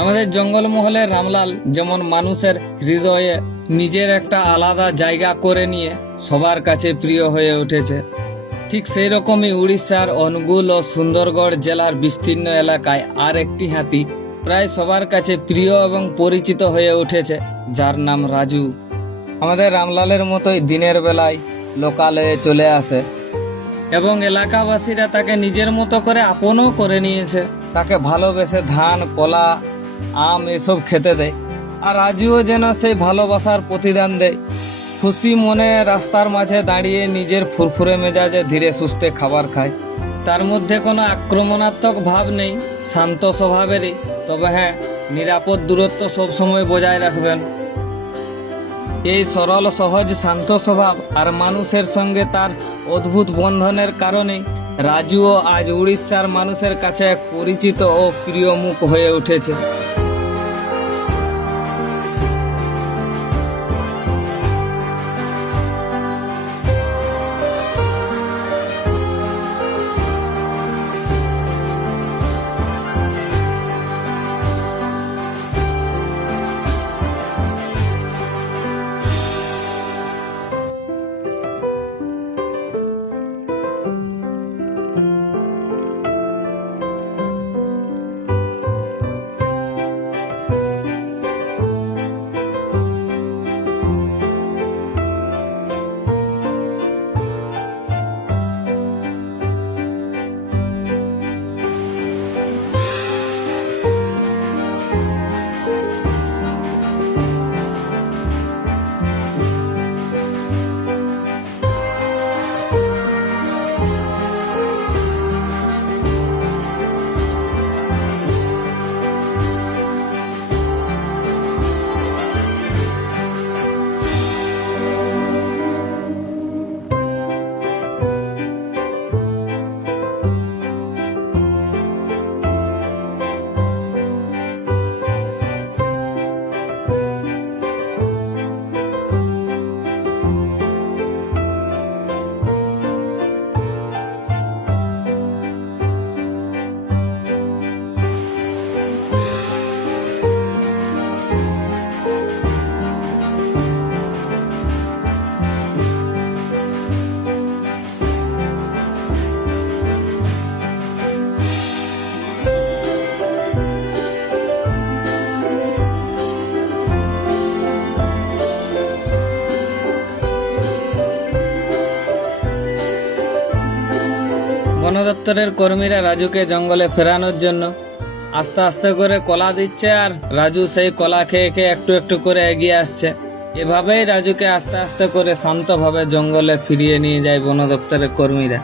আমাদের জঙ্গলমহলের রামলাল যেমন মানুষের হৃদয়ে নিজের একটা আলাদা জায়গা করে নিয়ে সবার কাছে প্রিয় হয়ে উঠেছে, ঠিক সেই রকমই উড়িষ্যার অনুগুল ও সুন্দরগড় জেলার বিস্তীর্ণ এলাকায় আর একটি হাতি প্রায় সবার কাছে প্রিয় এবং পরিচিত হয়ে উঠেছে, যার নাম রাজু। আমাদের রামলালের মতোই দিনের বেলায় লোকালয়ে চলে আসে এবং এলাকাবাসীরা তাকে নিজের মতো করে আপনও করে নিয়েছে। তাকে ভালোবেসে ধান, কলা, আম এসব খেতে দেয়, আর রাজুও যেন সেই ভালোবাসার প্রতিদান দেয়। খুশি মনে রাস্তার মাঝে দাঁড়িয়ে নিজের ফুরফুরে মেজাজে ধীরে সুস্থে খাবার খায়। তার মধ্যে কোনো আক্রমণাত্মক ভাব নেই, শান্ত স্বভাবেরই। তবে হ্যাঁ, নিরাপদ দূরত্ব সবসময় বজায় রাখবেন। এই সরল, সহজ, শান্ত স্বভাব আর মানুষের সঙ্গে তার অদ্ভুত বন্ধনের কারণে রাজুও আজ উড়িষ্যার মানুষের কাছে এক পরিচিত ও প্রিয় মুখ হয়ে উঠেছে। বন দপ্তরের কর্মীরা রাজুকে জঙ্গলে ফেরানোর জন্য আস্তে আস্তে করে কলা দিচ্ছে, আর রাজু সেই কলা খেয়ে খেয়ে একটু একটু করে এগিয়ে আসছে। এভাবেই রাজুকে আস্তে আস্তে করে শান্তভাবে জঙ্গলে ফিরিয়ে নিয়ে যায় বন দপ্তরের কর্মীরা।